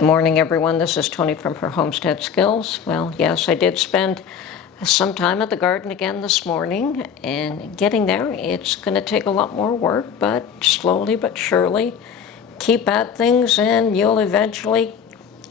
Good morning, everyone. This is Tony from her Homestead Skills. Well, yes, I did spend some time at the garden again this morning, and getting there, it's going to take a lot more work, but slowly but surely, keep at things and you'll eventually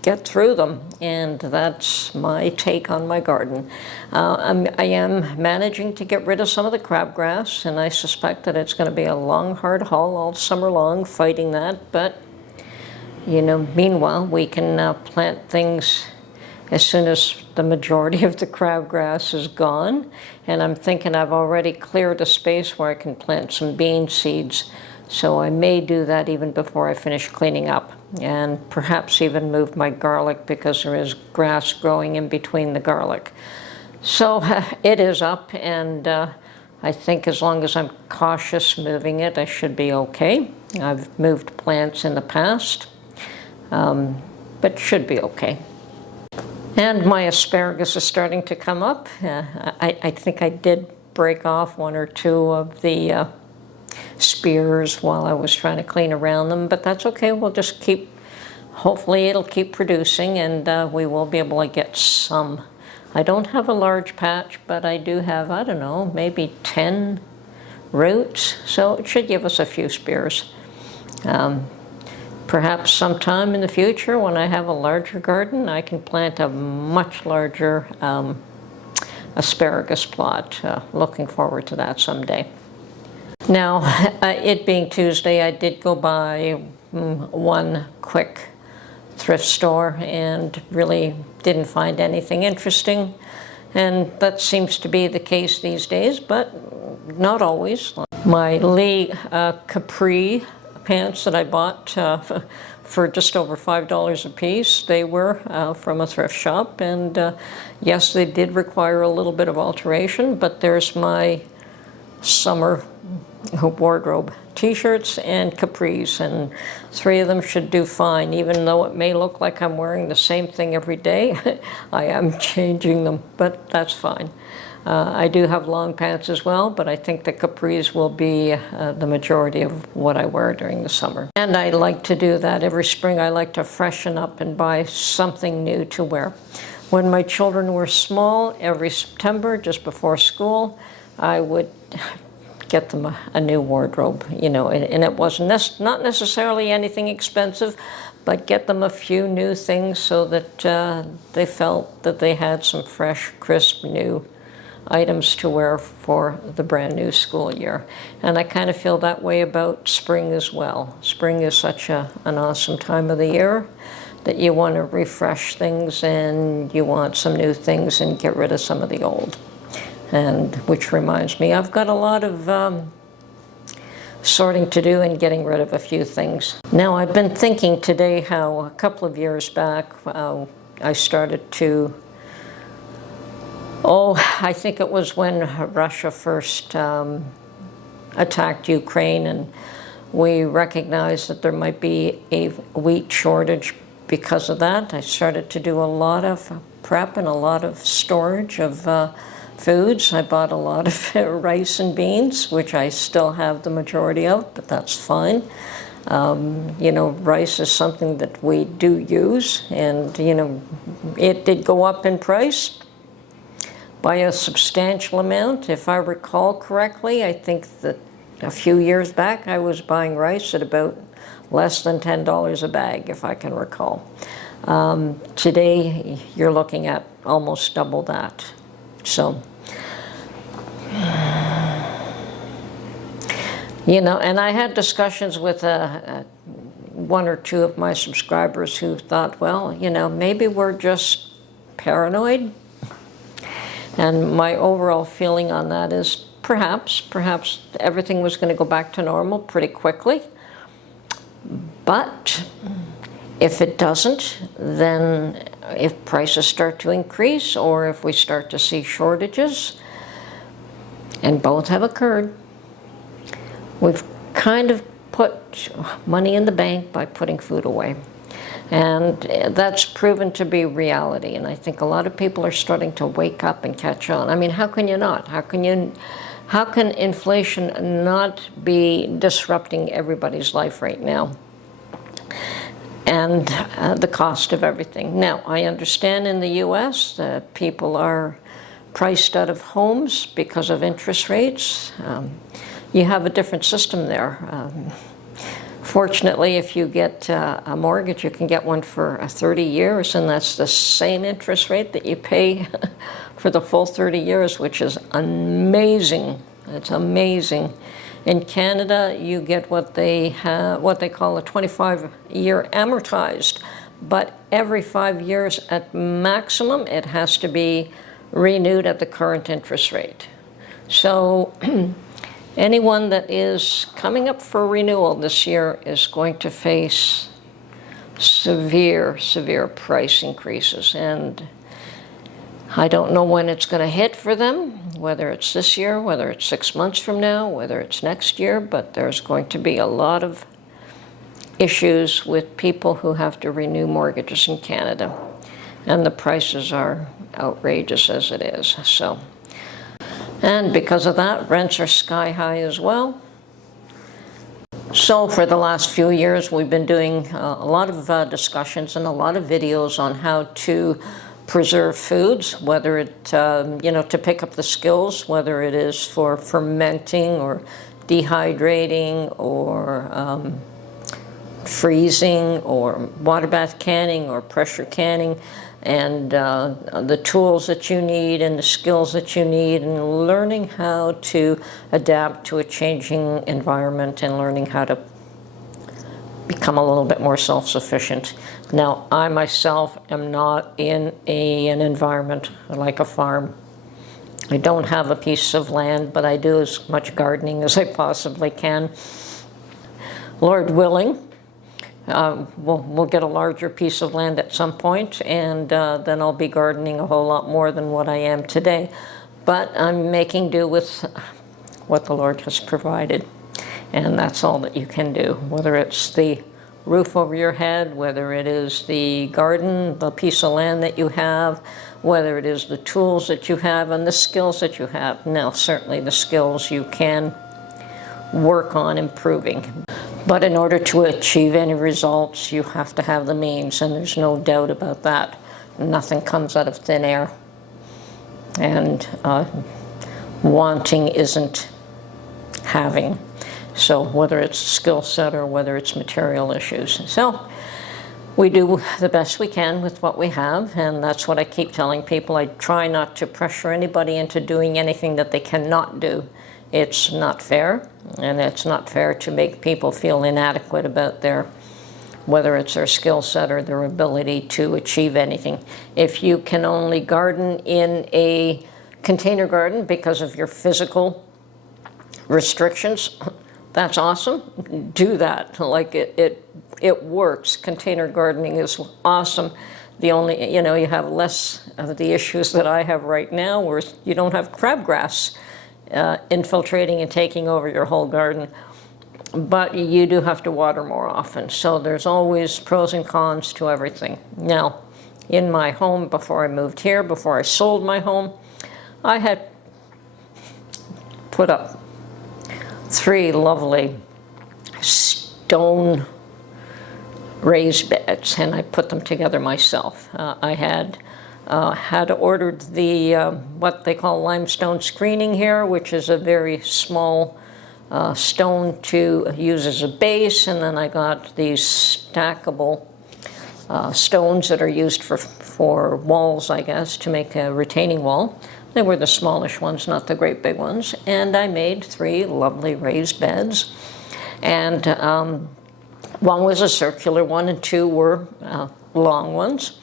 get through them. And that's my take on my garden. I am managing to get rid of some of the crabgrass, and I suspect that it's going to be a long, hard haul all summer long fighting that, but you know, meanwhile, we can plant things as soon as the majority of the crabgrass is gone. And I'm thinking I've already cleared a space where I can plant some bean seeds. So I may do that even before I finish cleaning up. And perhaps even move my garlic because there is grass growing in between the garlic. So it is up, and I think as long as I'm cautious moving it, I should be okay. I've moved plants in the past. But should be okay. And my asparagus is starting to come up. I think I did break off one or two of the spears while I was trying to clean around them, but that's okay. We'll just keep, hopefully it'll keep producing, and we will be able to get some. I don't have a large patch, but I do have, I don't know, maybe 10 roots, so it should give us a few spears. Perhaps sometime in the future, when I have a larger garden, I can plant a much larger asparagus plot. Looking forward to that someday. Now, it being Tuesday, I did go by one quick thrift store and really didn't find anything interesting. And that seems to be the case these days, but not always. My Lee Capri pants that I bought for just over $5 a piece. They were from a thrift shop, and yes, they did require a little bit of alteration, but there's my summer wardrobe. T-shirts and capris, and 3 of them should do fine. Even though it may look like I'm wearing the same thing every day, I am changing them, but that's fine. I do have long pants as well, but I think the capris will be the majority of what I wear during the summer. And I like to do that every spring. I like to freshen up and buy something new to wear. When my children were small, every September, just before school, I would get them a new wardrobe, you know, and it wasn't not necessarily anything expensive, but get them a few new things so that they felt that they had some fresh, crisp, new items to wear for the brand new school year. And I kind of feel that way about spring as well. Spring is such an awesome time of the year that you want to refresh things and you want some new things and get rid of some of the old. And which reminds me, I've got a lot of sorting to do and getting rid of a few things. Now, I've been thinking today how a couple of years back I started to I think it was when Russia first attacked Ukraine, and we recognized that there might be a wheat shortage because of that. I started to do a lot of prep and a lot of storage of foods. I bought a lot of rice and beans, which I still have the majority of, but that's fine. You know, rice is something that we do use, and you know, it did go up in price by a substantial amount. If I recall correctly, I think that a few years back I was buying rice at about less than $10 a bag, if I can recall. Today you're looking at almost double that. So, you know, and I had discussions with one or two of my subscribers who thought, well, you know, maybe we're just paranoid. And my overall feeling on that is perhaps everything was going to go back to normal pretty quickly. But if it doesn't, then if prices start to increase or if we start to see shortages, and both have occurred, we've kind of put money in the bank by putting food away. And that's proven to be reality, and I think a lot of people are starting to wake up and catch on. I mean, how can you not? How can inflation not be disrupting everybody's life right now? and the cost of everything. Now, I understand in the U.S. that people are priced out of homes because of interest rates. You have a different system there. Fortunately, if you get a mortgage, you can get one for 30 years, and that's the same interest rate that you pay for the full 30 years, which is amazing. It's amazing. In Canada, you get what they call a 25-year amortized, but every 5 years at maximum, it has to be renewed at the current interest rate. So anyone that is coming up for renewal this year is going to face severe, severe price increases. And I don't know when it's going to hit for them, whether it's this year, whether it's 6 months from now, whether it's next year, but there's going to be a lot of issues with people who have to renew mortgages in Canada. And the prices are outrageous as it is. And because of that, rents are sky high as well. So for the last few years, we've been doing a lot of discussions and a lot of videos on how to preserve foods, whether it, to pick up the skills, whether it is for fermenting or dehydrating or freezing or water bath canning or pressure canning, and the tools that you need and the skills that you need, and learning how to adapt to a changing environment and learning how to become a little bit more self-sufficient. Now, I myself am not in an environment like a farm. I don't have a piece of land, but I do as much gardening as I possibly can. Lord willing, we'll get a larger piece of land at some point, and then I'll be gardening a whole lot more than what I am today. But I'm making do with what the Lord has provided, and that's all that you can do. Whether it's the roof over your head, whether it is the garden, the piece of land that you have, whether it is the tools that you have and the skills that you have. Now, certainly the skills you can work on improving. But in order to achieve any results, you have to have the means, and there's no doubt about that. Nothing comes out of thin air. And wanting isn't having. So whether it's skill set or whether it's material issues. So we do the best we can with what we have, and that's what I keep telling people. I try not to pressure anybody into doing anything that they cannot do. It's not fair, and it's not fair to make people feel inadequate about whether it's their skill set or their ability to achieve anything. If you can only garden in a container garden because of your physical restrictions, that's awesome. Do that. Like it works. Container gardening is awesome. The only, you have less of the issues that I have right now, where you don't have crabgrass infiltrating and taking over your whole garden. But you do have to water more often. So there's always pros and cons to everything. Now, in my home, before I moved here, before I sold my home, I had put up 3 lovely stone raised beds, and I put them together myself. I had ordered the what they call limestone screening here, which is a very small stone to use as a base, and then I got these stackable stones that are used for walls, I guess, to make a retaining wall. They were the smallish ones, not the great big ones. And I made 3 lovely raised beds. And one was a circular one, and 2 were long ones.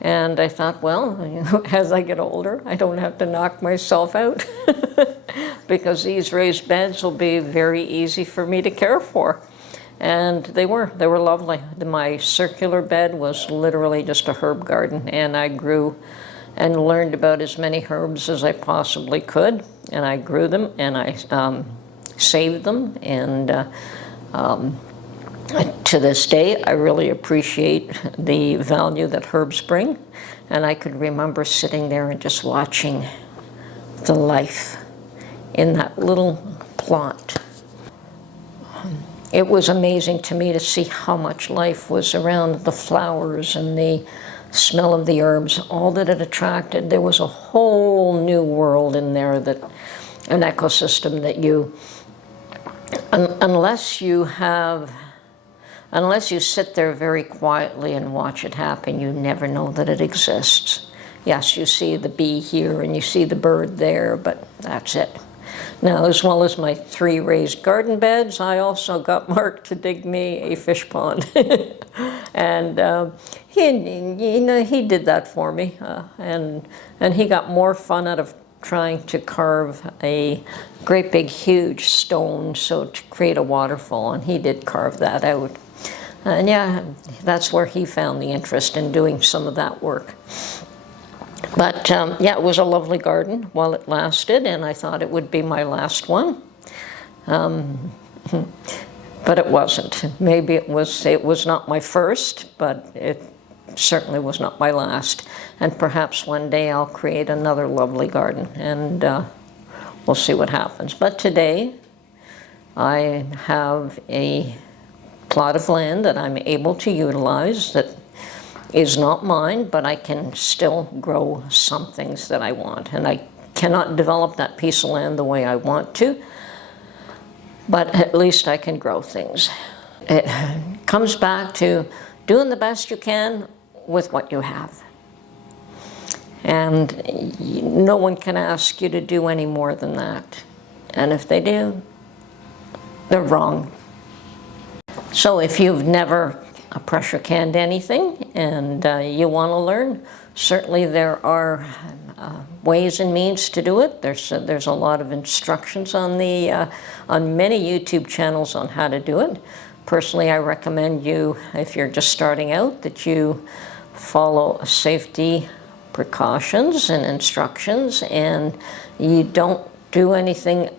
And I thought, well, as I get older, I don't have to knock myself out because these raised beds will be very easy for me to care for. And they were lovely. My circular bed was literally just a herb garden, and I grew and learned about as many herbs as I possibly could, and I grew them, and I saved them, and to this day, I really appreciate the value that herbs bring, and I could remember sitting there and just watching the life in that little plot. it was amazing to me to see how much life was around the flowers and the smell of the herbs, all that it attracted. There was a whole new world in there, that an ecosystem that you, unless you sit there very quietly and watch it happen, you never know that it exists. Yes, you see the bee here and you see the bird there, but that's it. Now, as well as my 3 raised garden beds, I also got Mark to dig me a fish pond. And he did that for me. And he got more fun out of trying to carve a great big huge stone so to create a waterfall, and he did carve that out. And yeah, that's where he found the interest in doing some of that work. But yeah, it was a lovely garden while it lasted, and I thought it would be my last one. But it wasn't. Maybe it was not my first, but it certainly was not my last. And perhaps one day I'll create another lovely garden, and we'll see what happens. But today I have a plot of land that I'm able to utilize that is not mine, but I can still grow some things that I want. And I cannot develop that piece of land the way I want to, but at least I can grow things. It comes back to doing the best you can with what you have. And no one can ask you to do any more than that. And if they do, they're wrong. So if you've never pressure canned anything and you want to learn, certainly there are ways and means to do it. There's a lot of instructions on many YouTube channels on how to do it. Personally, I recommend you, if you're just starting out, that you follow safety precautions and instructions, and you don't do anything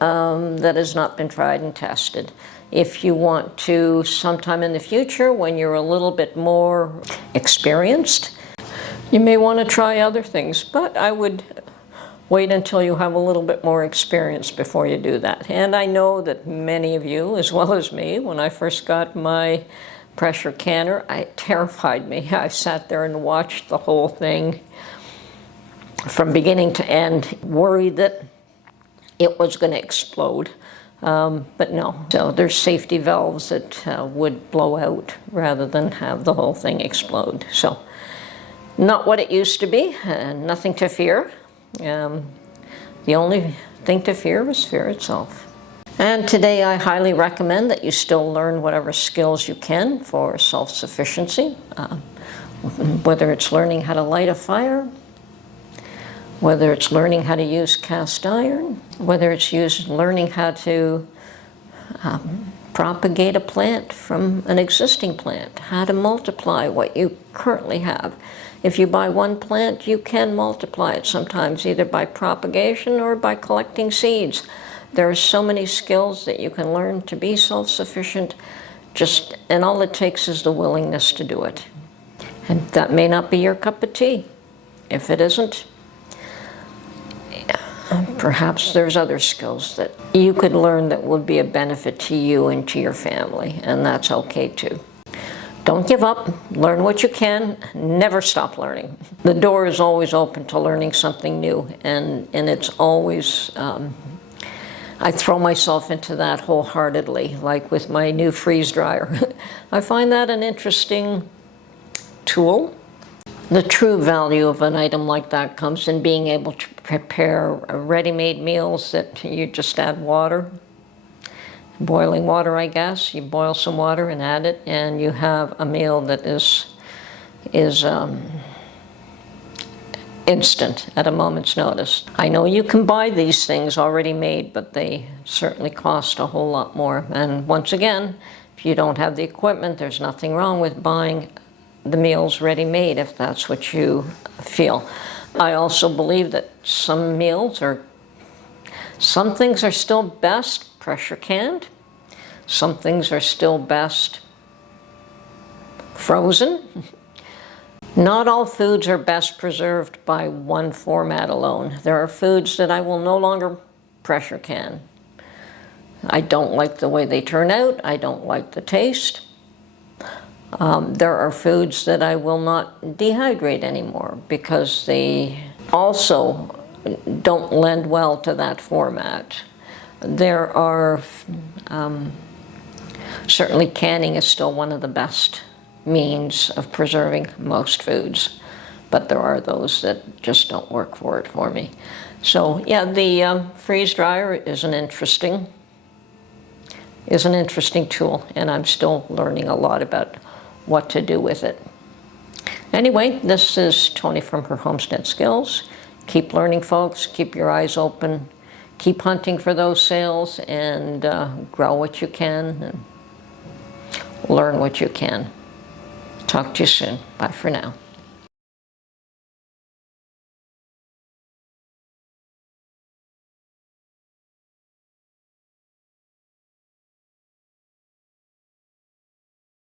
that has not been tried and tested. If you want to, sometime in the future, when you're a little bit more experienced, you may want to try other things, but I would wait until you have a little bit more experience before you do that. And I know that many of you, as well as me, when I first got my pressure canner, it terrified me. I sat there and watched the whole thing from beginning to end, worried that it was going to explode. But no. So there's safety valves that would blow out rather than have the whole thing explode. So not what it used to be, nothing to fear. The only thing to fear is fear itself. And today I highly recommend that you still learn whatever skills you can for self-sufficiency, whether it's learning how to light a fire, whether it's learning how to use cast iron, whether it's learning how to propagate a plant from an existing plant, how to multiply what you currently have. If you buy one plant, you can multiply it sometimes either by propagation or by collecting seeds. There are so many skills that you can learn to be self-sufficient, and all it takes is the willingness to do it. And that may not be your cup of tea. If it isn't, perhaps there's other skills that you could learn that would be a benefit to you and to your family, and that's okay too. Don't give up. Learn what you can. Never stop learning. The door is always open to learning something new, and it's always, I throw myself into that wholeheartedly, like with my new freeze dryer. I find that an interesting tool. The true value of an item like that comes in being able to prepare ready-made meals that you just add water. Boiling water, I guess. You boil some water and add it, and you have a meal that is instant at a moment's notice. I know you can buy these things already made, but they certainly cost a whole lot more. And once again, if you don't have the equipment, there's nothing wrong with buying the meals ready-made if that's what you feel. I also believe that some things are still best pressure canned. Some things are still best frozen. Not all foods are best preserved by one format alone. There are foods that I will no longer pressure can. I don't like the way they turn out. I don't like the taste. There are foods that I will not dehydrate anymore because they also don't lend well to that format. There are, certainly canning is still one of the best means of preserving most foods, but there are those that just don't work for me. So yeah, the freeze dryer is an interesting tool, and I'm still learning a lot about what to do with it. Anyway, this is Tony from Her Homestead Skills. Keep learning, folks. Keep your eyes open. Keep hunting for those sales, and grow what you can and learn what you can. Talk to you soon. Bye for now.